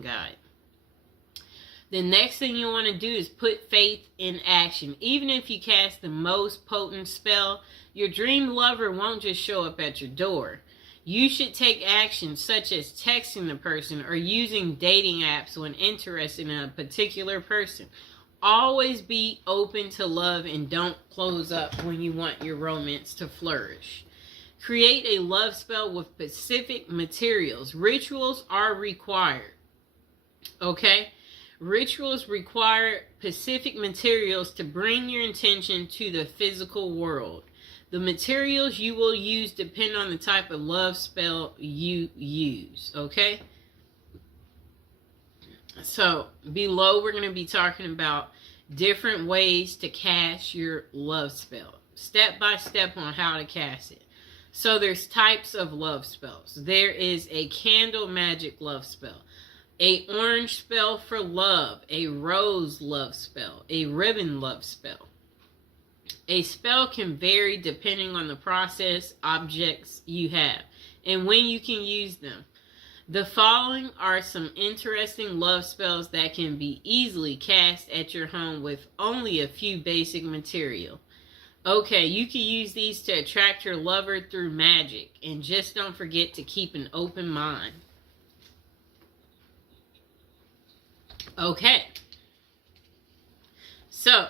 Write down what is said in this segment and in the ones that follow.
guide. The next thing you want to do is put faith in action. Even if you cast the most potent spell, your dream lover won't just show up at your door. You should take action such as texting the person or using dating apps when interested in a particular person. Always be open to love and don't close up when you want your romance to flourish. Create a love spell with specific materials. Rituals are required. Okay? Rituals require specific materials to bring your intention to the physical world. The materials you will use depend on the type of love spell you use. Okay? So, below we're going to be talking about different ways to cast your love spell. Step by step on how to cast it. So, there's types of love spells. There is a candle magic love spell, a orange spell for love, a rose love spell, a ribbon love spell. A spell can vary depending on the process, objects you have, and when you can use them. The following are some interesting love spells that can be easily cast at your home with only a few basic material. Okay, you can use these to attract your lover through magic, and just don't forget to keep an open mind. Okay, so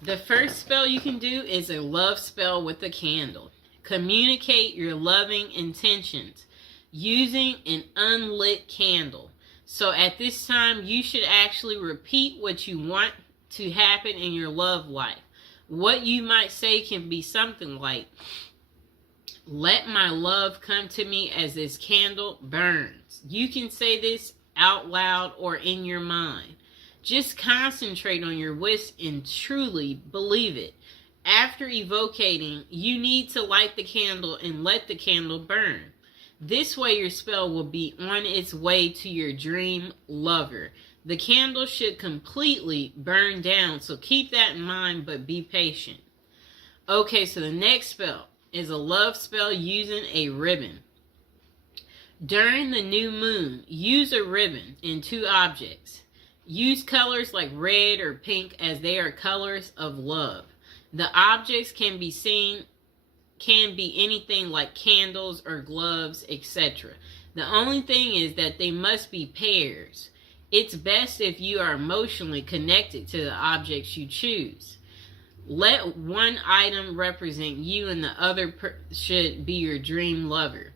the first spell you can do is a love spell with a candle. Communicate your loving intentions using an unlit candle. So at this time, you should actually repeat what you want to happen in your love life. What you might say can be something like, "Let my love come to me as this candle burns." You can say this out loud or in your mind. Just concentrate on your wish and truly believe it. After evocating, you need to light the candle and let the candle burn. This way your spell will be on its way to your dream lover. The candle should completely burn down, so keep that in mind, but be patient. Okay, so the next spell is a love spell using a ribbon. During the new moon, use a ribbon in two objects. Use colors like red or pink as they are colors of love. The objects can be anything like candles or gloves, etc. The only thing is that they must be pairs. It's best if you are emotionally connected to the objects you choose. Let one item represent you and the other should be your dream lover.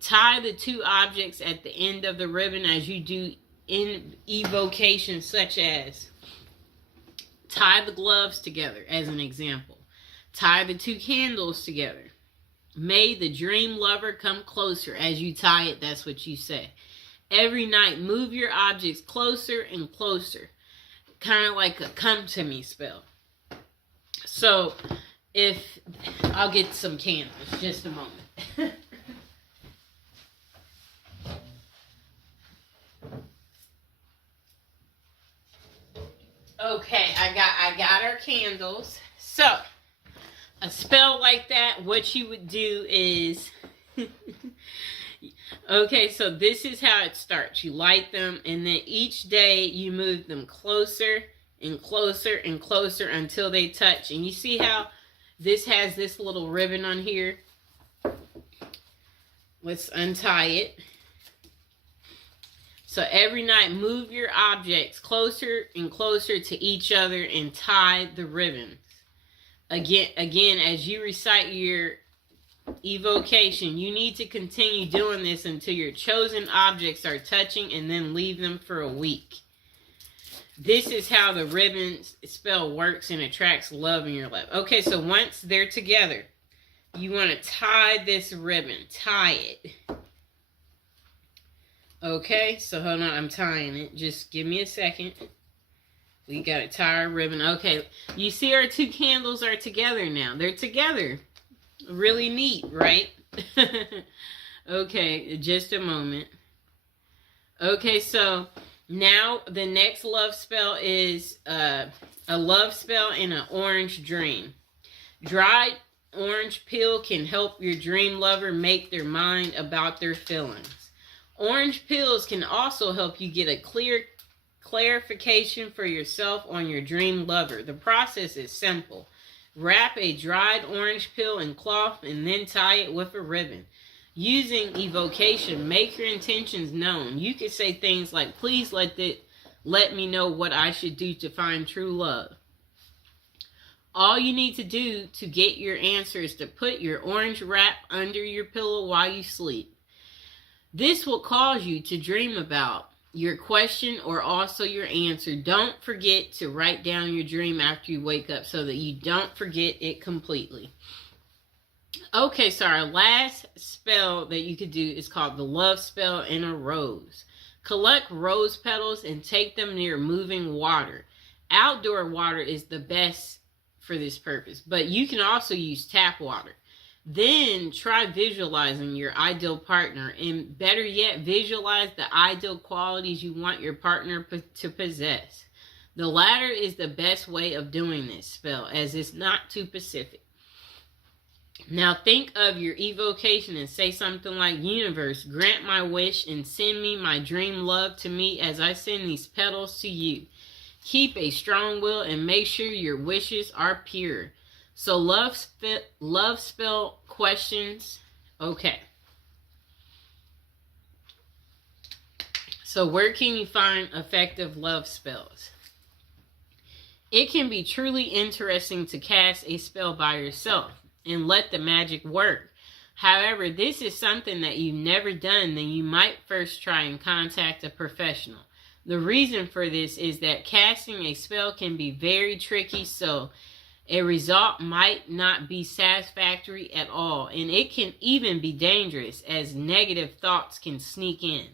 Tie the two objects at the end of the ribbon as you do in evocation, such as tie the gloves together as an example. Tie the two candles together. May the dream lover come closer. As you tie it, that's what you say. Every night, move your objects closer and closer. Kind of like a come to me spell. So, I'll get some candles, just a moment. Okay, I got our candles. So, a spell like that, what you would do is, okay, so this is how it starts. You light them, and then each day you move them closer and closer and closer until they touch. And you see how this has this little ribbon on here? Let's untie it. So every night, move your objects closer and closer to each other and tie the ribbons. Again, as you recite your evocation, you need to continue doing this until your chosen objects are touching, and then leave them for a week. This is how the ribbon spell works and attracts love in your life. Okay, so once they're together, you want to tie this ribbon. Tie it. Okay, so hold on, I'm tying it. Just give me a second. We got to tie our ribbon. Okay, you see our two candles are together now. They're together. Really neat, right? Okay, just a moment. Okay, so now the next love spell is a love spell in an orange dream. Dried orange peel can help your dream lover make their mind about their feelings. Orange pills can also help you get a clear clarification for yourself on your dream lover. The process is simple. Wrap a dried orange peel in cloth and then tie it with a ribbon. Using evocation, make your intentions known. You can say things like, please let me know what I should do to find true love. All you need to do to get your answer is to put your orange wrap under your pillow while you sleep. This will cause you to dream about your question or also your answer. Don't forget to write down your dream after you wake up so that you don't forget it completely. Okay, so our last spell that you could do is called the love spell in a rose. Collect rose petals and take them near moving water. Outdoor water is the best for this purpose, but you can also use tap water. Then try visualizing your ideal partner, and better yet, visualize the ideal qualities you want your partner to possess. The latter is the best way of doing this spell, as it's not too specific. Now think of your evocation and say something like, universe, grant my wish and send me my dream love to me as I send these petals to you. Keep a strong will and make sure your wishes are pure. So love spell questions. Okay. So where can you find effective love spells? It can be truly interesting to cast a spell by yourself and let the magic work. However, this is something that you've never done, then you might first try and contact a professional. The reason for this is that casting a spell can be very tricky, so a result might not be satisfactory at all, and it can even be dangerous as negative thoughts can sneak in.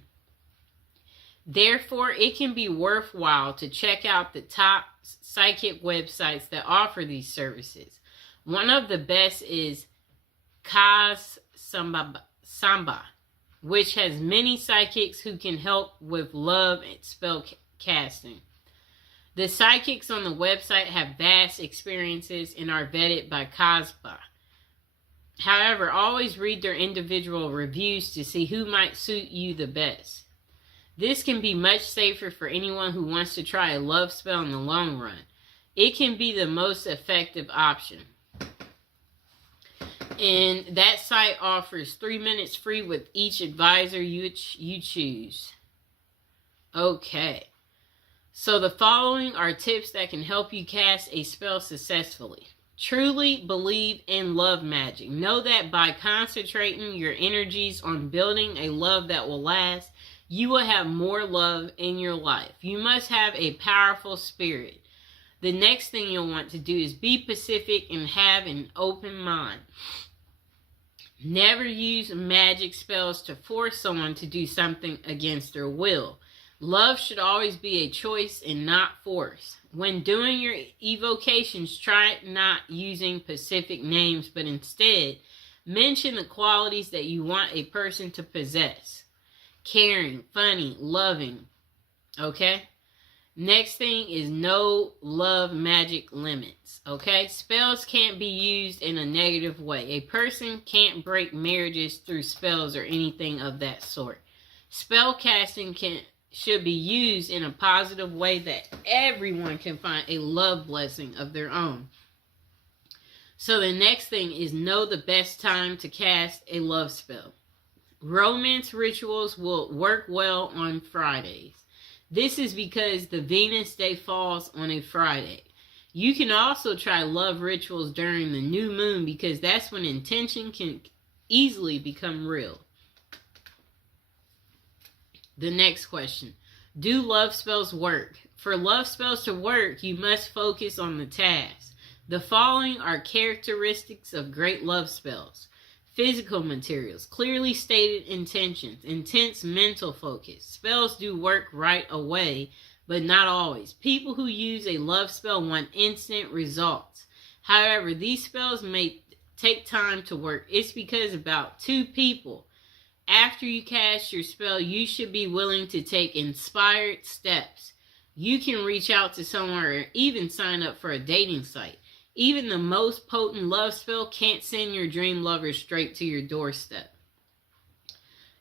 Therefore, it can be worthwhile to check out the top psychic websites that offer these services. One of the best is Kaz Samba, which has many psychics who can help with love and spell casting. The psychics on the website have vast experiences and are vetted by Kazba. However, always read their individual reviews to see who might suit you the best. This can be much safer for anyone who wants to try a love spell in the long run. It can be the most effective option. And that site offers 3 minutes free with each advisor you choose. Okay. So the following are tips that can help you cast a spell successfully. Truly believe in love magic. Know that by concentrating your energies on building a love that will last, you will have more love in your life. You must have a powerful spirit. The next thing you'll want to do is be pacific and have an open mind. Never use magic spells to force someone to do something against their will. Love should always be a choice and not force. When doing your evocations, try not using specific names, but instead mention the qualities that you want a person to possess. Caring, funny, loving. Okay? Next thing is no love magic limits. Okay? Spells can't be used in a negative way. A person can't break marriages through spells or anything of that sort. Spell casting should be used in a positive way that everyone can find a love blessing of their own. So the next thing is know the best time to cast a love spell. Romance rituals will work well on Fridays. This is because the Venus day falls on a Friday. You can also try love rituals during the new moon because that's when intention can easily become real. The next question. Do love spells work? For love spells to work, you must focus on the task. The following are characteristics of great love spells. Physical materials, clearly stated intentions, intense mental focus. Spells do work right away, but not always. People who use a love spell want instant results. However, these spells may take time to work. It's because about 2 people. After you cast your spell, you should be willing to take inspired steps. You can reach out to someone or even sign up for a dating site. Even the most potent love spell can't send your dream lover straight to your doorstep.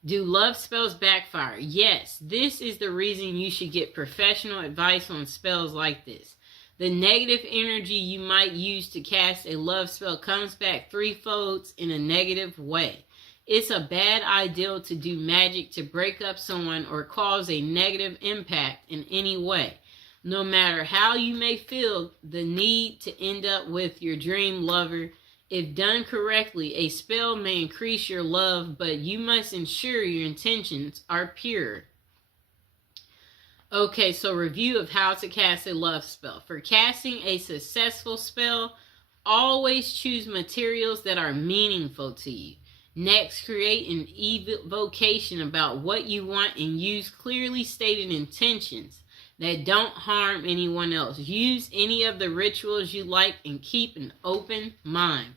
Do love spells backfire? Yes, this is the reason you should get professional advice on spells like this. The negative energy you might use to cast a love spell comes back threefold in a negative way. It's a bad idea to do magic to break up someone or cause a negative impact in any way. No matter how you may feel the need to end up with your dream lover, if done correctly, a spell may increase your love, but you must ensure your intentions are pure. Okay, so review of how to cast a love spell. For casting a successful spell, always choose materials that are meaningful to you. Next, create an evocation about what you want and use clearly stated intentions that don't harm anyone else. Use any of the rituals you like and keep an open mind.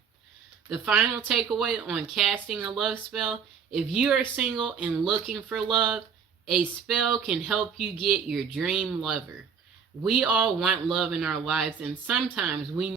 The final takeaway on casting a love spell: if you are single and looking for love, a spell can help you get your dream lover. We all want love in our lives, and sometimes we